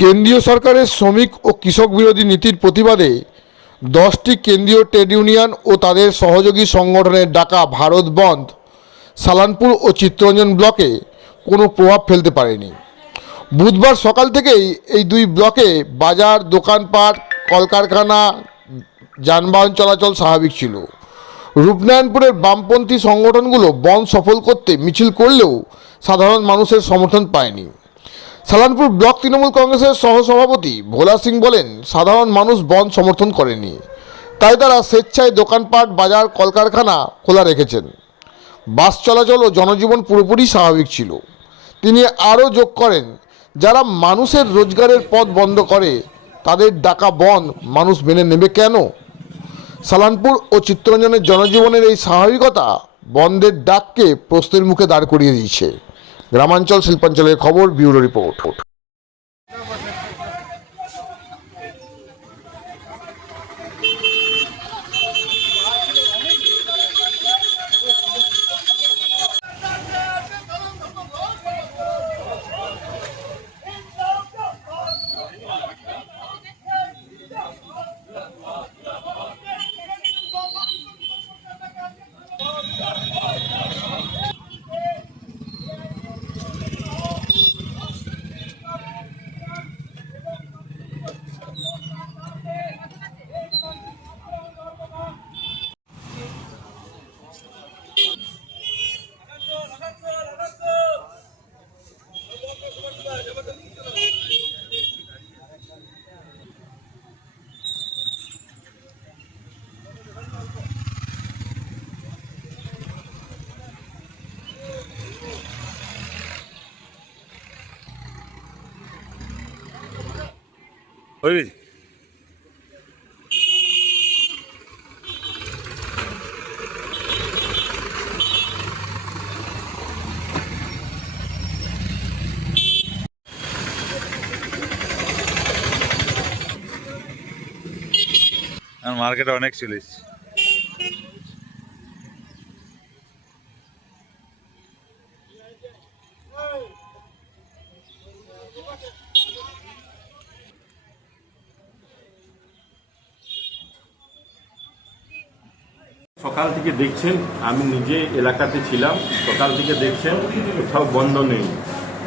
কেন্দ্রীয় সরকারের শ্রমিক ও কৃষক বিরোধী নীতির প্রতিবাদে দশটি কেন্দ্রীয় ট্রেড ইউনিয়ন ও তাদের সহযোগী সংগঠনের ডাকা ভারত বন্ধ। সালানপুর ও চিত্তরঞ্জন ব্লকে কোনো প্রভাব ফেলতে পারেনি। বুধবার সকাল থেকেই এই দুই ব্লকে বাজার, দোকানপাট, কলকারখানা, যানবাহন চলাচল স্বাভাবিক ছিল। রূপনারায়ণপুরের বামপন্থী সংগঠনগুলো বন সফল করতে মিছিল করলেও সাধারণ মানুষের সমর্থন পায়নি। সালানপুর ব্লক তৃণমূল কংগ্রেসের সহসভাপতি ভোলা সিং বলেন, সাধারণ মানুষ বন্ধ সমর্থন করেনি। তাই তারা স্বেচ্ছায় দোকানপাট, বাজার, কলকারখানা খোলা রেখেছেন। বাস চলাচল ও জনজীবন পুরোপুরি স্বাভাবিক ছিল। তিনি আরও যোগ করেন, যারা মানুষের রোজগারের পথ বন্ধ করে, তাদের ডাকা বন মানুষ মেনে নেবে কেন? সালানপুর ও চিত্তরঞ্জনের জনজীবনের এই স্বাভাবিকতা বন্ধের ডাককে প্রশ্নের মুখে দাঁড় করিয়ে দিয়েছে। গ্রামাঞ্চল শিল্পাঞ্চলের খবর ব্যুরো রিপোর্ট। আমার মার্কেটে অনেক চলিস সকাল থেকে দেখছেন, আমি নিজে এলাকাতে ছিলাম, সকাল থেকে দেখছেন কোথাও বন্ধ নেই।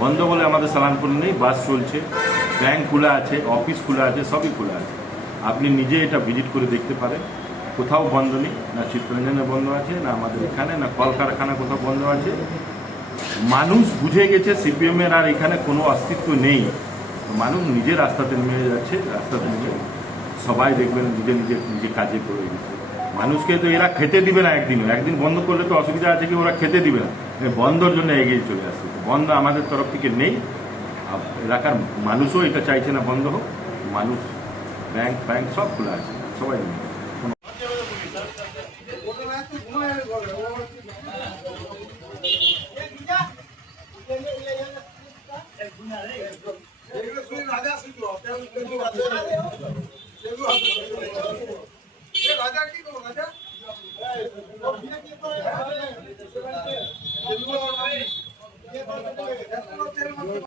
বন্ধ বলে আমাদের সালানপুর নেই, বাস চলছে, ব্যাংক খোলা আছে, অফিস খোলা আছে, সবই খোলা আছে। আপনি নিজে এটা ভিজিট করে দেখতে পারেন, কোথাও বন্ধ নেই, না চিত্তরঞ্জনে বন্ধ আছে, না আমাদের এখানে, না কলকারখানা কোথাও বন্ধ আছে। মানুষ বুঝে গেছে, সিপিএমের আর এখানে কোনো অস্তিত্ব নেই। মানুষ নিজে রাস্তাতে নেমে যাচ্ছে, রাস্তাতে নেমে সবাই দেখবেন নিজে নিজে নিজে কাজে করে দিচ্ছে। মানুষকে তো এরা খেতে দিবে না একদিনও। একদিন বন্ধ করলে তো অসুবিধা আছে কি ওরা খেতে দিবে না। বন্ধর জন্য এগিয়ে চলে আসছে। বন্ধ আমাদের তরফ থেকে নেই। এলাকার মানুষও এটা চাইছে না বন্ধ হোক। মানুষ, ব্যাংক, ফ্যাংক সব খোলা আছে। সবাই নেই রাজা